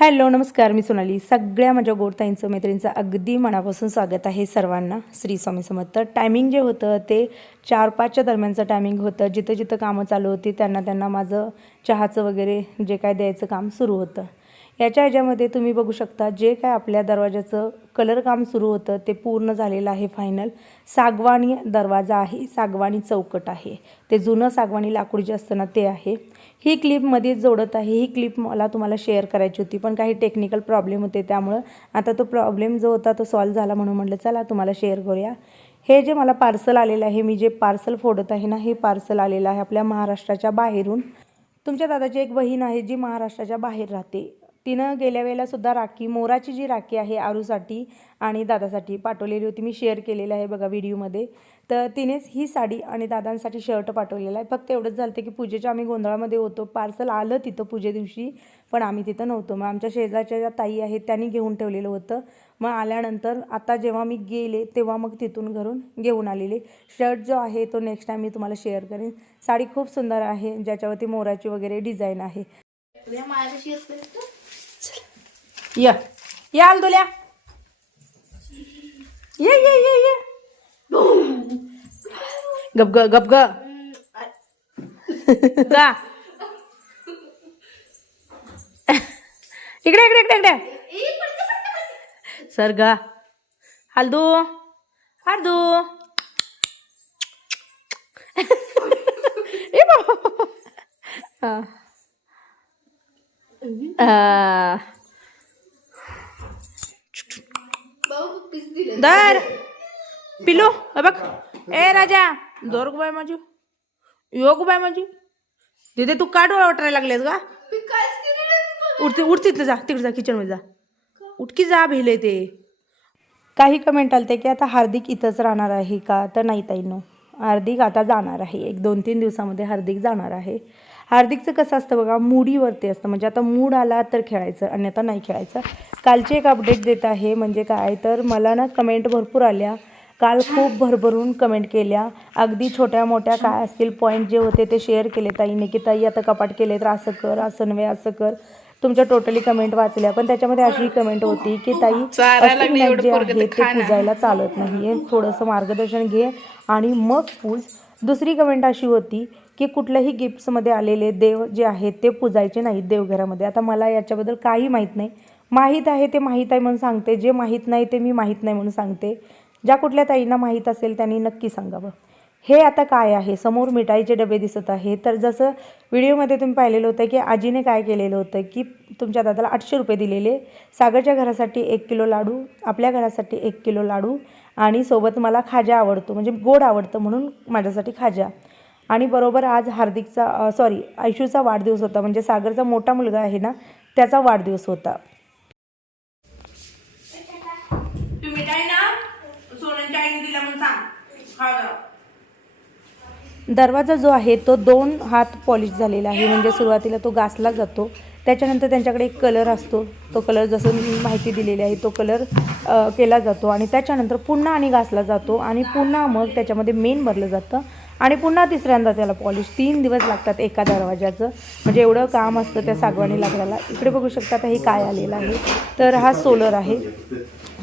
Hello नमस्कार मी सोनाली. सगळ्या माझ्या गोडताईंचं मैत्रिणींचं अगदी मनापासून स्वागत आहे सर्वांना. श्री स्वामी समर्थ. टायमिंग जे होतं ते चार पाचच्या दरम्यानचं टायमिंग होतं. जिथं जिथं कामं चालू होती त्यांना त्यांना माझं चहाचं वगैरे जे काय द्यायचं काम सुरू होतं. याच्या ह्याच्यामध्ये तुम्ही बघू शकता जे काय आपल्या दरवाजाचं कलर काम सुरू होतं ते पूर्ण झालेलं आहे फायनल सागवानी दरवाजा आहे. सागवानी चौकट आहे. ते जुनं सागवानी लाकूड जे असतं ना ते आहे. ही क्लिपमध्ये जोडत आहे. ही क्लिप मला तुम्हाला शेअर करायची होती. पण काही टेक्निकल प्रॉब्लेम होते त्यामुळं आता तो प्रॉब्लेम जो होता तो सॉल्व झाला म्हणून म्हटलं चला तुम्हाला शेअर करूया. हे जे मला पार्सल आलेलं आहे मी जे पार्सल फोडत आहे ना हे पार्सल आलेलं आहे आपल्या महाराष्ट्राच्या बाहेरून. तुमच्या दादाची एक बहीण आहे जी महाराष्ट्राच्या बाहेर राहते. तिनं गेल्या वेळेलासुद्धा राखी मोराची जी राखी आहे आरूसाठी आणि दादासाठी पाठवलेली होती मी शेअर केलेलं आहे बघा व्हिडिओमध्ये तर तिनेच ही साडी आणि दादांसाठी शर्ट पाठवलेला आहे. फक्त एवढंच झालं की पूजेच्या आम्ही गोंधळामध्ये होतो. पार्सल आलं तिथं पूजे दिवशी पण आम्ही तिथं नव्हतो. मग आमच्या शेजारच्या ज्या ताई आहेत त्यांनी घेऊन ठेवलेलं होतं. मग आल्यानंतर आता जेव्हा मी गेले तेव्हा मग तिथून घरून घेऊन आलेले. शर्ट जो आहे तो नेक्स्ट टाईम मी तुम्हाला शेअर करेन. साडी खूप सुंदर आहे ज्याच्यावरती मोराची वगैरे डिझाईन आहे? या. या आलदोल्या ये ये ये ये. गप ग गप ग. गा इकडे इकडे इकडे इकडे. सर गा. हलदू. हलदू ए दिले. दर पिलू हे बघ. ए राजा. दोर गो बाय माझी. योग बाय माझी. तिथे तू का डोळा वाटायला लागलेस का. उठते उठ तिथं जा तिकडे जा किचनमध्ये जा. उठकी जा भिले ते. काही कमेंट आलते की आता हार्दिक इथंच राहणार आहे का? तर नाही ताईनो. हार्दिक आता जाणार आहे. एक दोन तीन दिवसामध्ये हार्दिक जाणार आहे. हार्दिकचं कसं असतं बघा मूडीवरती असतं. म्हणजे आता मूड आला तर खेळायचं अन्यथा नाही खेळायचं. कालचे एक अपडेट देत आहे म्हणजे काय? तर मला ना कमेंट भरपूर आल्या. काल खूप भरभरून कमेंट केल्या. अगदी छोट्या मोठ्या काय असतील पॉईंट जे होते ते शेअर केले ताईने की ताई आता कपाट केले तर असं कर असं नव्हे असं कर. तुमच्या टोटली कमेंट वाचल्या. पण त्याच्यामध्ये अशी कमेंट होती की ताई जे आहे ते पूजायला चालत नाही. थोडंसं मार्गदर्शन घे आणि मग पूज. दुसरी कमेंट अशी होती की कुठल्याही गिफ्ट्समध्ये आलेले देव जे आहेत ते पूजायचे नाहीत देवघरामध्ये. आता मला याच्याबद्दल काही माहीत नाही. माहीत आहे ते माहीत आहे म्हणून सांगते. जे माहीत नाही ते मी माहीत नाही म्हणून सांगते. ज्या कुठल्या ताईंना माहीत असेल त्यांनी नक्की सांगावं. हे आता काय आहे? समोर मिठाईचे डबे दिसत आहे तर जसं व्हिडिओमध्ये तुम्ही पाहिलेलं होतं की आजीने काय केलेलं होतं की तुमच्या दादाला आठशे रुपये दिलेले. सागरच्या घरासाठी एक किलो लाडू आपल्या घरासाठी एक किलो लाडू आणि सोबत मला खाजा आवडतो. म्हणजे गोड आवडतं म्हणून माझ्यासाठी खाजा. आणि बरोबर आज हार्दिकचा सॉरी आयशूचा वाढदिवस होता. म्हणजे सागरचा मोठा मुलगा आहे ना त्याचा वाढदिवस होता तुम्ही काय ना सोन्याच्या आईने दिला म्हणून सांग दरवाजा जो आहे तो दोन हात पॉलिश झालेला आहे. म्हणजे सुरुवातीला तो घासला जातो. त्याच्यानंतर त्यांच्याकडे एक कलर असतो. तो कलर जसं मी माहिती दिलेली आहे तो कलर केला जातो आणि त्याच्यानंतर पुन्हा आणि घासला जातो आणि पुन्हा मग त्याच्यामध्ये मेन भरलं जातं आणि पुन्हा तिसऱ्यांदा त्याला पॉलिश. तीन दिवस लागतात एका दरवाजाचं म्हणजे एवढं काम असतं त्या सागवानी लाकडाला इकडे बघू शकता हे काय आलेलं आहे. तर हा सोलर आहे.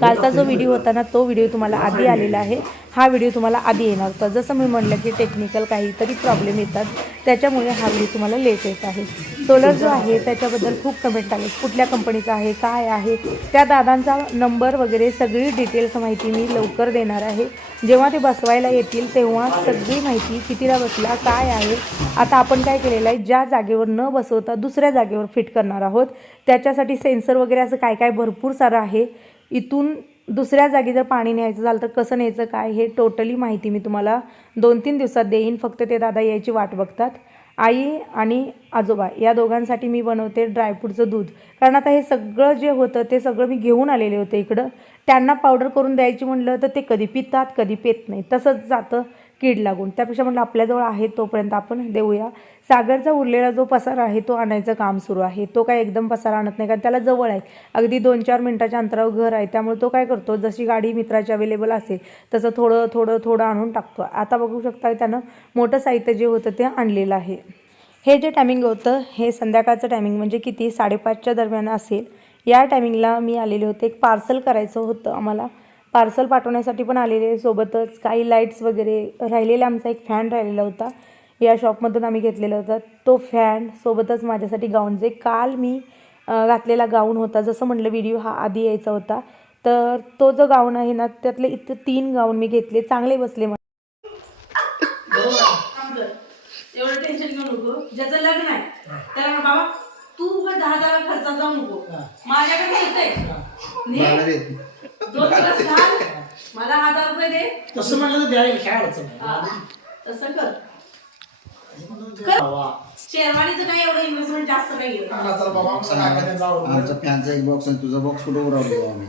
कालचा जो व्हिडिओ होता ना तो व्हिडिओ तुम्हाला आधी आलेला आहे. हा व्हिडिओ तुम्हाला आधी येणार. होता जसं मी म्हटलं की टेक्निकल काहीतरी प्रॉब्लेम येतात. त्याच्यामुळे हा व्हिडिओ तुम्हाला लेट येत आहे. सोलर जो आहे त्याच्याबद्दल खूप कमेंट आले. कुठल्या कंपनीचा आहे काय आहे? त्या दादांचा नंबर वगैरे सगळी डिटेल्स माहिती मी लवकर देणार आहे. जेव्हा ते बसवायला येतील तेव्हा सगळी माहिती कितीला बसला काय आहे? आता आपण काय केलेलं आहे? ज्या जागेवर न बसवता दुसऱ्या जागेवर फिट करणार आहोत. त्याच्यासाठी सेन्सर वगैरे असं काय काय भरपूर सारं आहे. इथून दुसऱ्या जागी जर पाणी न्यायचं झालं तर कसं न्यायचं काय? हे टोटली माहिती मी तुम्हाला दोन तीन दिवसात देईन. फक्त ते दादा यायची वाट बघतात. आई आणि आजोबा या दोघांसाठी मी बनवते ड्रायफ्रूटचं दूध. कारण आता हे सगळं जे होतं ते सगळं मी घेऊन आलेले होते इकडं. त्यांना पावडर करून द्यायची म्हणलं तर ते कधी पितात कधी पेत नाही. तसंच जातं. कीड लागून. त्यापेक्षा म्हटलं आपल्याजवळ आहे तोपर्यंत आपण देऊया. सागरचा उरलेला जो पसारा आहे तो आणायचं काम सुरू आहे. तो काय एकदम पसारा आणत नाही कारण त्याला जवळ आहे. अगदी दोन चार मिनटाच्या अंतरावर घर आहे. त्यामुळे तो काय करतो जशी गाडी मित्राची अवेलेबल असेल तसं थोडं थोडं थोडं आणून टाकतो. आता बघू शकता त्यानं मोठं साहित्य जे होतं ते आणलेलं आहे. हे जे टायमिंग होतं हे संध्याकाळचं टायमिंग म्हणजे किती? साडेपाचच्या दरम्यान असेल. या टायमिंगला मी आलेले होते. एक पार्सल करायचं होतं आम्हाला. पार्सल पाठवण्यासाठी पण आलेले सोबतच काही लाईट्स वगैरे राहिलेला आमचा एक फॅन राहिलेला होता. या शॉपमधून आम्ही घेतलेला होता. तो फॅन सोबतच माझ्यासाठी गाऊन जे काल मी घातलेला गाऊन होता जसं म्हटलं व्हिडिओ हा आधी यायचा होता. तर तो जो गाऊन आहे ना त्यातले इथं तीन गाऊन मी घेतले. चांगले बसले मला. एवढं टेन्शन घेऊ नको. ज्याचं लग्न आहे त्याला बाबा तू दहा हजार खर्चात जाऊ नको. माझ्याकडे. दोन दिवस घाल मला हजार रुपये दे तसं म्हणलं तर द्यायला काय अडचण नाही. तसं कर. शेरवानीचं एवढं इन्व्हेस्टमेंट जास्त नाहीये चला, चला बाबा, आमचं काय करायचं जाऊ. आमचा फॅनचा एक बॉक्स आणि तुझा बॉक्स कुठं उडवलो आम्ही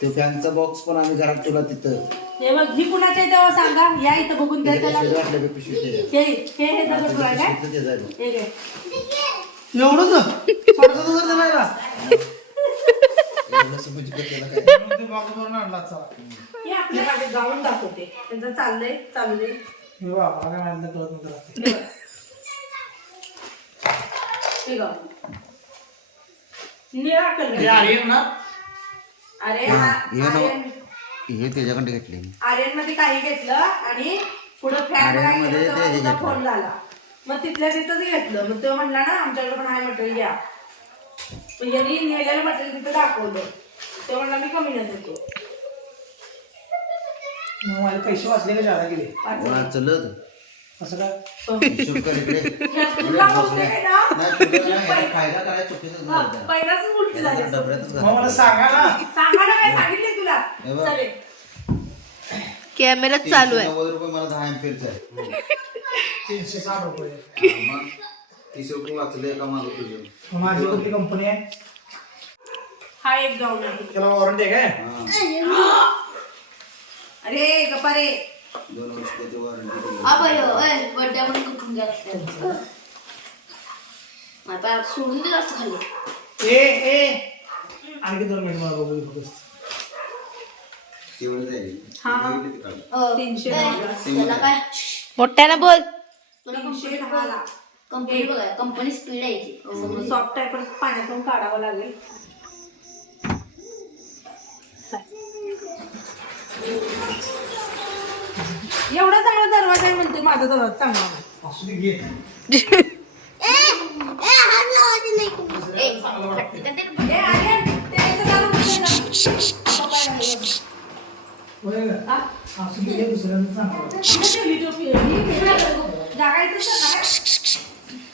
ते फॅनचा बॉक्स पण आम्ही घरात ठेवला तिथं हे बघ ही कुणाचे आहे तेव्हा सांगा या इथं बघून द्या त्याला वाटलं की. हे हे हे दगड काय पिशवीतलं ते जायला. हे घे. एवढंच साडेसात हजार दिलाय ना? एवढंसं म्हणजे काय त्याला काय? म्हणून ते box भरून आणला, चला. हे आपल्या माझे गाऊन दाखवते त्यांचं चाललंय चालू दे हे बघा, मला काय माहिती नाही, कळत नाही त्याला. हे गाऊन निळा हे कलर आर्यन ना? अरे हा हे नव- आर्यन हे त्याच्याकडे घेतले मी. आर्यनमध्ये काही घेतलं आणि पुढं फॅन आर्यनमध्ये ते हे घेतलं. फोन झाला मग तिथल्या तिथंच घेतलं मग तो म्हणला ना आमच्याकडे पण हाय मटेरियल घ्या मग यांनी नेलेलं मटेरियल तिथं दाखवलं. तो म्हणला मी कमी न देतो. मग माझे पैसे वाचले का जादा गेले? कोणाला चलत असं काय हिशोब कर इकडे. तुला बोलते काय ना? नाही, तुला नाही, याचा फायदा करायला चुकीचं हा, झालं. पहिलाच उलटी झाली त्याला. डबऱ्यातच मग मला घातलं. सांगा ना. सांगा ना काय सांगितले तुला. हे बघ. चालेल कॅमेरा चालू आहे. तीनशे नव्वद रुपये मला दहा एम्पियरचा आहे. तीनशे साठ रुपये. हा, मग? तीस रुपये वाचले का माझं तुझं। माझी कुठली कंपनी आहे हा। एक गाऊन आहे त्याला वॉरंटी आहे काय? हा, अरे गप्पा रे। दोन वर्ष त्याची वॉरंटी बर्थडे आपण कुठून घ्या आता सोडून दिलं असतं खाली। ए ए आणखी दोन मिनिट मला बघू दे फक्त. तेवढं जाईल हा. तीनशे दहाला. त्याला काय मोठ्यानं बोल। तीनशे दहाला कंपनी बघा कंपनी स्पीड आहे याची. सॉफ्ट आहे पण पाण्यातून काढावं लागेल एवढा चांगला दरवाजा आहे म्हणते माझा दरवाजा चांगला नाही. असू दे घे ए, चांगलं वाटतं. ए, आर्यन, ते याचं चालू करून दे ना. होय का? हा? असू दे घे, दुसऱ्यांदा चांगलं वाटतं. कुठे ठेवली टोपी? ही इकडे ठेव. जागा इथंच आहे काय?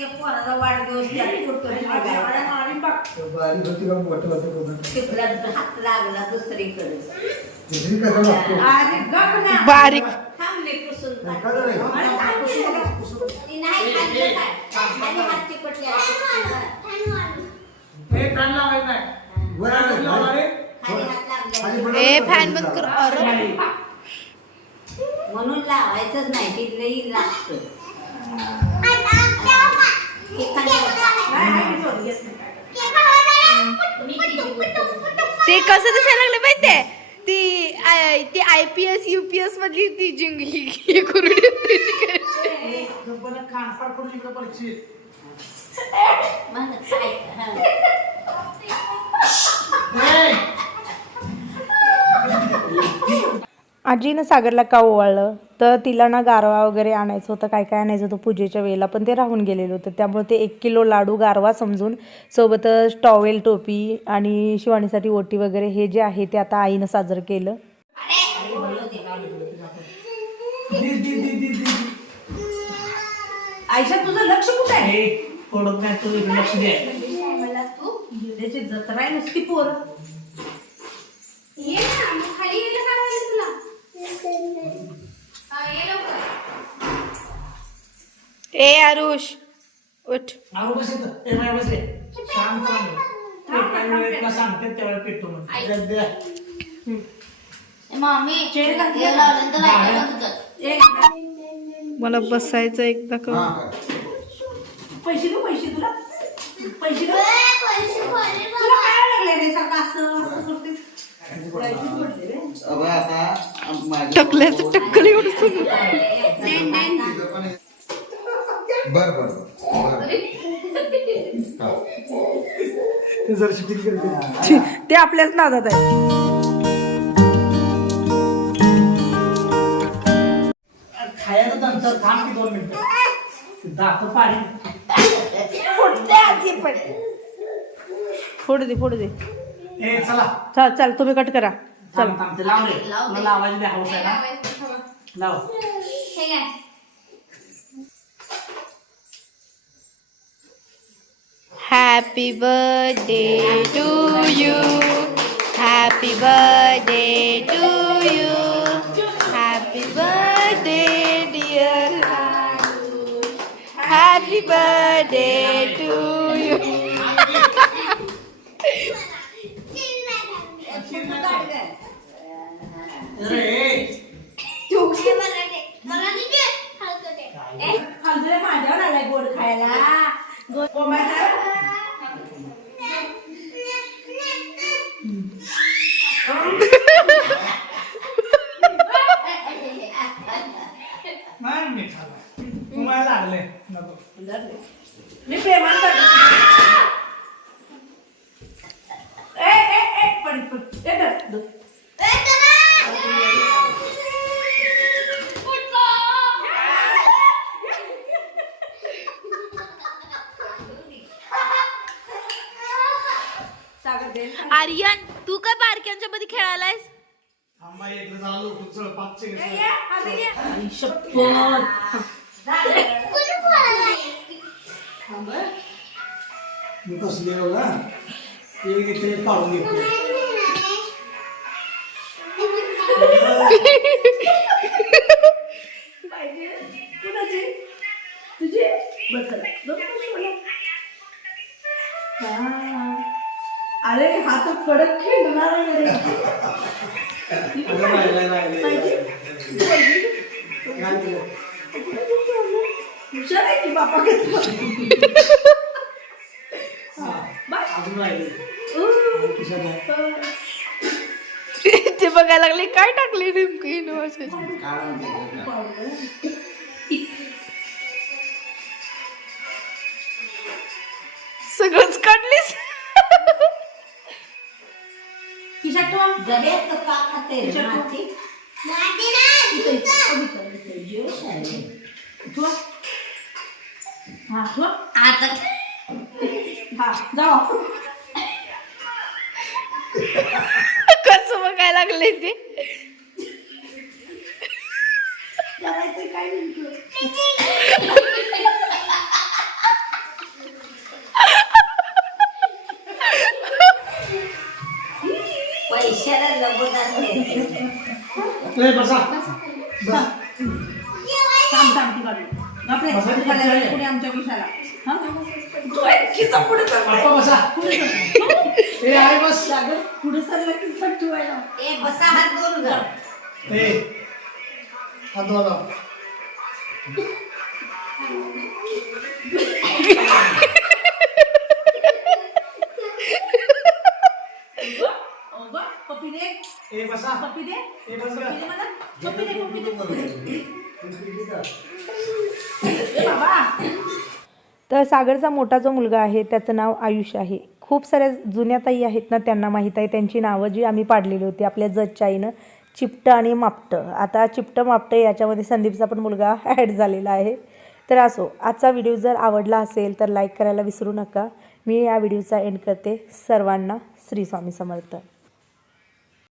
त्याच्या पोराचा वाढदिवस बारीक होती का मोठं होतं बघा. टिपल्यात हात लागला दुसरीकडे दुसरी कसं लागतो? अरे गप ना. बारीक. थांबले पुसून काढ. एखादं नाही. फॅन लावायचा नाही. वर आलं, लावला रे? ए फॅन बंद कर नाही. म्हणून लावायचंच नाही ते लई लागतं ते कसं दिसायला लागलं माहितीये? ती आय- ती I P S U P S मधली ती जिंगली. कुरडी होती आजीनं सागरला का ओवाळलं? तर तिला ना गारवा वगैरे आणायचं होतं काय काय आणायचं होतं पूजेच्या वेळेला पण ते राहून गेलेलं होतं. त्यामुळे ते एक किलो लाडू गारवा समजून सोबतच टॉवेल टोपी आणि शिवाणीसाठी ओटी वगैरे हे जे आहे ते आता आईनं साजरं केलं. आयशा तुझं लक्ष कुठे आहे? तू लक्ष दे. त्याची जत्रा आहे नुसती पोरं. ए आरुष उठ. आरो बस इथं. ए माय बस रे. शांत राहा. एका वेळेत तुला सांगते त्यावेळेला पेटतो. द्या, द्या. मला बसायचं एकदा का? हा? पैसे देऊ पैसे तुला. पैसे देऊ तुला काय लागले रे सारखं असं असं करतेस? अबे आता आम- माझ्या- टक्कल एवढं बर बर बर. हा. ते आपल्याच नादात आहे खायचं नंतर थांब की दोन मिनिटं. दात पाणी. फोडू दे फोडू दे. ए चला. चल चल तुम्ही कट करा. चल थांब थांब ते लाव रे मला लावायची द्या हौस आहे ना. लाव. happy birthday to you happy birthday to you happy birthday dear happy birthday to you रे माझ्यावर आलाय गोड खायला गोड आर्यन तू काय बारक्यांच्या मध्ये खेळायलायस? थांबा कुचळ पाचशे. मी कसले बघा काढून घेतले कडक खेळणार आहे हुशार आहे की बापा. ते बघायला लागले काय टाकले नेमकं? सगळंच काढलीस? खिशात ठेवा. जब्यात का खाते माती इथं, इथं, इथं, इथं. जेवण आहे. ठेवा. हा ठेवा. आता हा जाऊ कसं बघायला लागले ते करायचं काय? पैशाला लबत असते ए, बसा थांब थांब ती काढू. बापरे, बसा. पुढे आमच्या हा? पुढे. बाप्पा बसा पुढे. ए बस सागर, पुढे सरला खिसा ठेवायला ए बसा हात दोन घर ए हात धुवा जाऊ. ओ ग, पप्पी दे ए बसा. पप्पी दे. ए बस. पप्पी दे ग. मला पप्पी दे पप्पी दे. किती ए बाबा. तर सागरचा मोठा जो मुलगा आहे त्याचं नाव आयुष आहे. खूप साऱ्या जुन्या ताई आहेत ना त्यांना माहीत आहे. त्यांची नावं जी आम्ही पाडलेली होती आपल्या जजच्या आईनं चिपटं आणि मापटं. आता चिपटं मापटं याच्यामध्ये संदीपचा पण मुलगा ॲड झालेला आहे. तर असो आजचा व्हिडिओ जर आवडला असेल तर लाईक करायला विसरू नका. मी या व्हिडिओचा एंड करते. सर्वांना श्री स्वामी समर्थ.